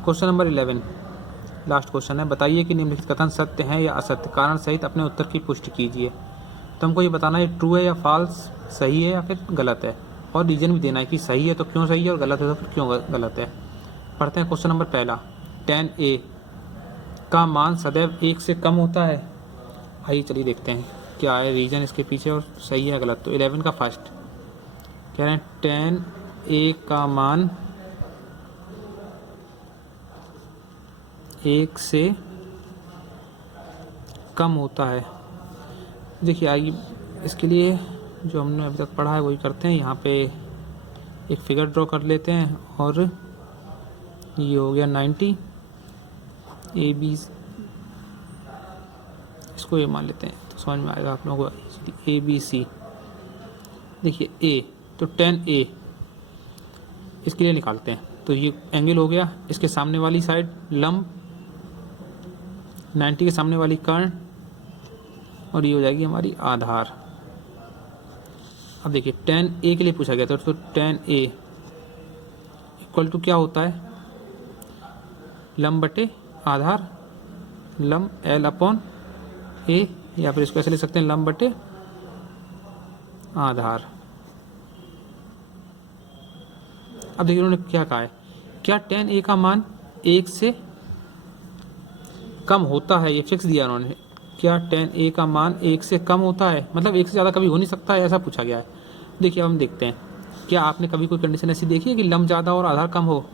Question number 11 last question है, बताइए कि निम्नलिखित कथन सत्य हैं या असत्य, कारण सहित अपने उत्तर की पुष्टि कीजिए। तो हमको ये बताना है ट्रू है या फॉल्स, सही है या फिर गलत है, और रीजन भी देना है कि सही है तो क्यों सही है और गलत है तो फिर क्यों गलत है। पढ़ते हैं क्वेश्चन नंबर पहला, 10A का मान सदैव 1 से कम होता है। आइए चलिए देखते हैं क्या है रीजन इसके पीछे और सही है गलत। तो 11 का फर्स्ट कह रहे हैं 10A का मान 1 से कम होता है। देखिए आइए इसके लिए जो हमने अभी तक पढ़ा है वही करते हैं। यहाँ पे एक फिगर ड्रॉ कर लेते हैं और ये हो गया 90, AB इसको ये मान लेते हैं तो समझ में आएगा आप लोगों को। ABC देखिए A तो 10A इसके लिए निकालते हैं। तो ये एंगल हो गया, इसके सामने वाली साइड लंब, 90 के सामने वाली कर्ण, और ये हो जाएगी हमारी आधार। अब देखिए 10A के लिए पूछा गया था तो 10A इक्वल टू क्या होता है, लंब बटे आधार, लंब L अपॉन A, या फिर इसको ऐसे लिख सकते हैं लंब बटे आधार। अब देखिए उन्होंने क्या कहा है, क्या 10A का मान 1 से कम होता है, ये फिक्स दिया उन्होंने। क्या 10A का मान 1 से कम होता है, मतलब 1 से ज़्यादा कभी हो नहीं सकता है, ऐसा पूछा गया है। देखिए अब हम देखते हैं, क्या आपने कभी कोई कंडीशन ऐसी देखी है कि लंब ज़्यादा और आधार कम हो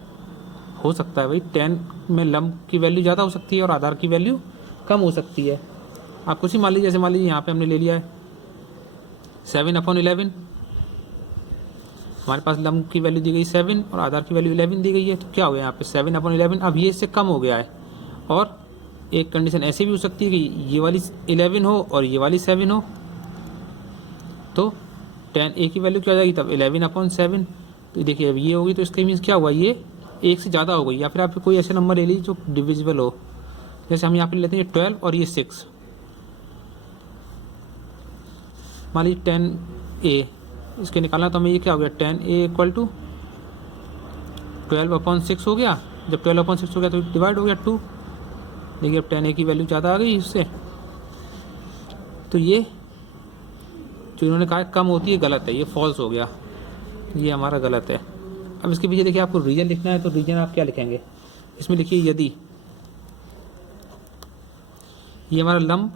सकता है भाई। 10 में लंब की वैल्यू ज़्यादा हो सकती है और आधार की वैल्यू कम हो सकती है। आप कुछ ही मान लीजिए, जैसे मान लीजिए यहाँ पे हमने ले लिया है 7/11, हमारे पास लंब की वैल्यू दी गई 7 और आधार की वैल्यू 11 दी गई है। तो क्या हो गया यहाँ पे 7/11, अब ये इससे कम हो गया है। और एक कंडीशन ऐसी भी हो सकती है कि ये वाली 11 हो और ये वाली 7 हो, तो 10A की वैल्यू क्या हो जाएगी तब 11/7। तो देखिए अब ये होगी तो इसका मीन्स क्या हुआ, ये 1 से ज़्यादा हो गई। या फिर आप कोई ऐसे नंबर ले लीजिए जो डिविजिबल हो, जैसे हम यहाँ पे लेते हैं 12 और ये 6। मान लीजिए 10A इसके निकालना, तो हमें ये क्या हो गया 10A इक्वल टू 12/6 हो गया। जब 12/6 हो गया तो डिवाइड हो गया 2। देखिए अब 10A की वैल्यू ज़्यादा आ गई इससे, तो ये जो इन्होंने कहा कम होती है गलत है, ये फॉल्स हो गया, ये हमारा गलत है। अब इसके पीछे देखिए आपको रीजन लिखना है, तो रीजन आप क्या लिखेंगे, इसमें लिखिए यदि ये हमारा लंब,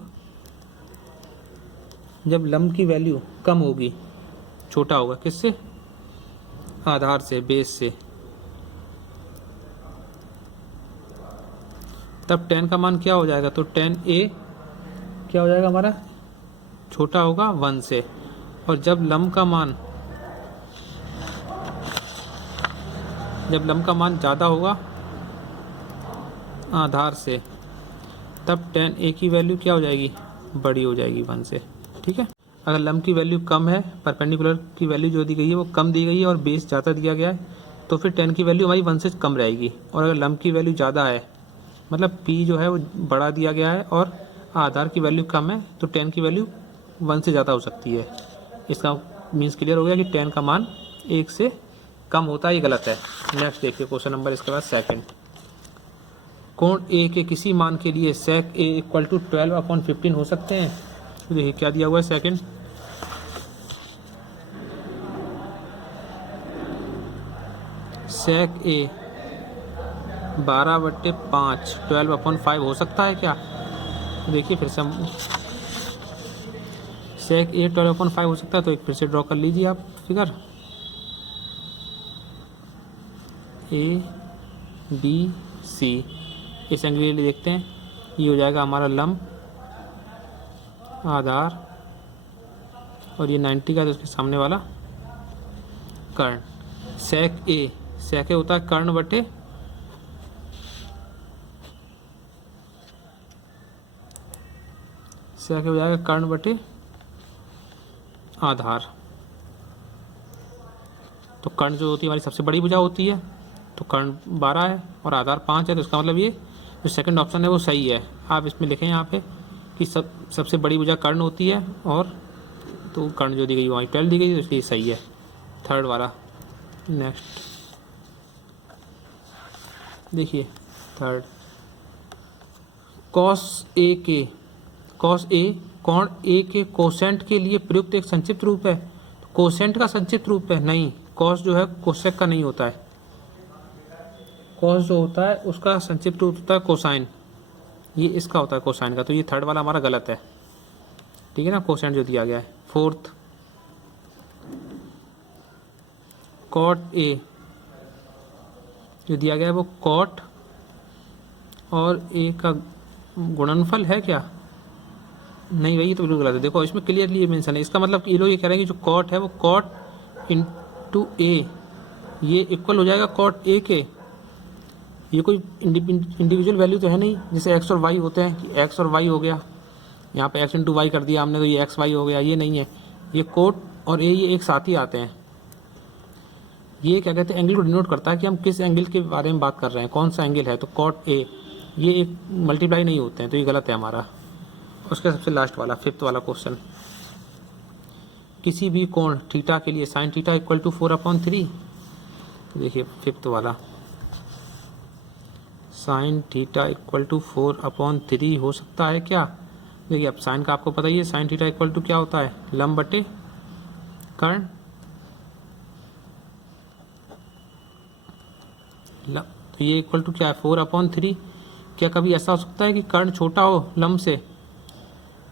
जब लंब की वैल्यू कम होगी, छोटा होगा किससे, आधार से, बेस से, तब 10 का मान क्या हो जाएगा, तो 10A क्या हो जाएगा हमारा, छोटा होगा 1 से। और जब लंब का मान ज़्यादा होगा आधार से, तब 10A की वैल्यू क्या हो जाएगी, बड़ी हो जाएगी 1 से। ठीक है, अगर लंब की वैल्यू कम है, परपेंडिकुलर की वैल्यू जो दी गई है वो कम दी गई है और बेस ज़्यादा दिया गया है, तो फिर 10 की वैल्यू हमारी 1 से कम रहेगी। और अगर लंब की वैल्यू ज़्यादा है, मतलब P जो है वो बड़ा दिया गया है और आधार की वैल्यू कम है, तो 10 की वैल्यू 1 से ज़्यादा हो सकती है। इसका मीन्स क्लियर हो गया कि 10 का मान 1 से कम होता है, ये गलत है। नेक्स्ट देखिए क्वेश्चन नंबर इसके बाद सेकंड, कोण A के किसी मान के लिए sec A इक्वल टू 12/15 हो सकते हैं। तो देखिए क्या दिया हुआ है, सेकंड sec A 12/5 12/5 हो सकता है क्या। देखिए फिर से हम sec A 12/5 हो सकता है, तो एक फिर से ड्रॉ कर लीजिए आप फिगर ABC। इस एंगल के लिए देखते हैं, ये हो जाएगा हमारा लंब, आधार, और ये 90 का तो उसके सामने वाला कर्ण। sec A होता है कर्ण बटे sec हो जाएगा कर्ण बटे आधार। तो कर्ण जो होती है हमारी सबसे बड़ी भुजा होती है, तो कर्ण 12 है और आधार 5 है, तो इसका मतलब ये जो सेकंड ऑप्शन है वो सही है। आप इसमें लिखें यहाँ पे कि सबसे बड़ी भुजा कर्ण होती है, और तो कर्ण जो दी गई वहाँ 12 दी गई, तो इसलिए सही है थर्ड वाला। नेक्स्ट देखिए थर्ड कॉस ए के कॉस ए कोण ए के कोसेंट के लिए प्रयुक्त एक संक्षिप्त रूप है। तो कोसेंट का संक्षिप्त रूप है? नहीं, कॉस जो है कोसेक का नहीं होता है। कॉस जो होता है उसका संक्षिप्त रूप होता है कोसाइन, ये इसका होता है कोसाइन का। तो ये थर्ड वाला हमारा गलत है, ठीक है ना। कोसेंट जो दिया गया है। फोर्थ कॉट ए जो दिया गया है वो कॉट और ए का गुणनफल है क्या? नहीं भाई, ये तो बिल्कुल गलत है। देखो इसमें क्लियरली मेंशन है, इसका मतलब ये लोग ये कह रहे हैं कि जो कॉट है वो कॉट इंटू ए, ये इक्वल हो जाएगा कॉट ए के। ये कोई इंडिविजुअल वैल्यू तो है नहीं, जैसे एक्स और वाई होते हैं कि एक्स और वाई हो गया, यहाँ पे एक्स इंटू वाई कर दिया हमने तो ये एक्स वाई हो गया, ये नहीं है। ये कॉट और ए ये एक साथ ही आते हैं। ये क्या कहते हैं, एंगल को डिनोट करता है कि हम किस एंगल के बारे में बात कर रहे हैं, कौन सा एंगल है। तो कॉट ए ये एक मल्टीप्लाई नहीं होते हैं, तो ये गलत है हमारा। उसके सबसे लास्ट वाला फिफ्थ वाला क्वेश्चन, किसी भी कोण थीटा के लिए साइन थीटा इक्वल टू 4/3। देखिए फिफ्थ वाला, साइन थीटा इक्वल टू 4/3 हो सकता है क्या? देखिए अब साइन का आपको पता ही है, साइन थीटा इक्वल टू क्या होता है, लंब बटे कर्ण। तो ये इक्वल टू क्या है, 4/3। क्या कभी ऐसा हो सकता है कि कर्ण छोटा हो लंब से?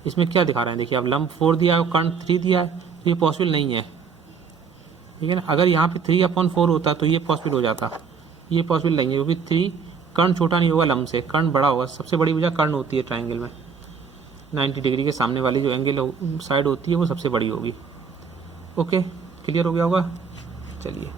इसमें क्या दिखा रहे हैं, देखिए अब लंब 4 दिया है और कर्ण 3 दिया है, तो ये पॉसिबल नहीं है, ठीक है ना। अगर यहाँ पे 3/4 होता तो ये पॉसिबल हो जाता, ये पॉसिबल नहीं है क्योंकि 3 कर्ण छोटा नहीं होगा लंब से, कर्ण बड़ा होगा। सबसे बड़ी वजह कर्ण होती है ट्राइंगल में, 90 डिग्री के सामने वाली जो एंगल साइड होती है वो सबसे बड़ी होगी। ओके, क्लियर हो गया होगा। चलिए।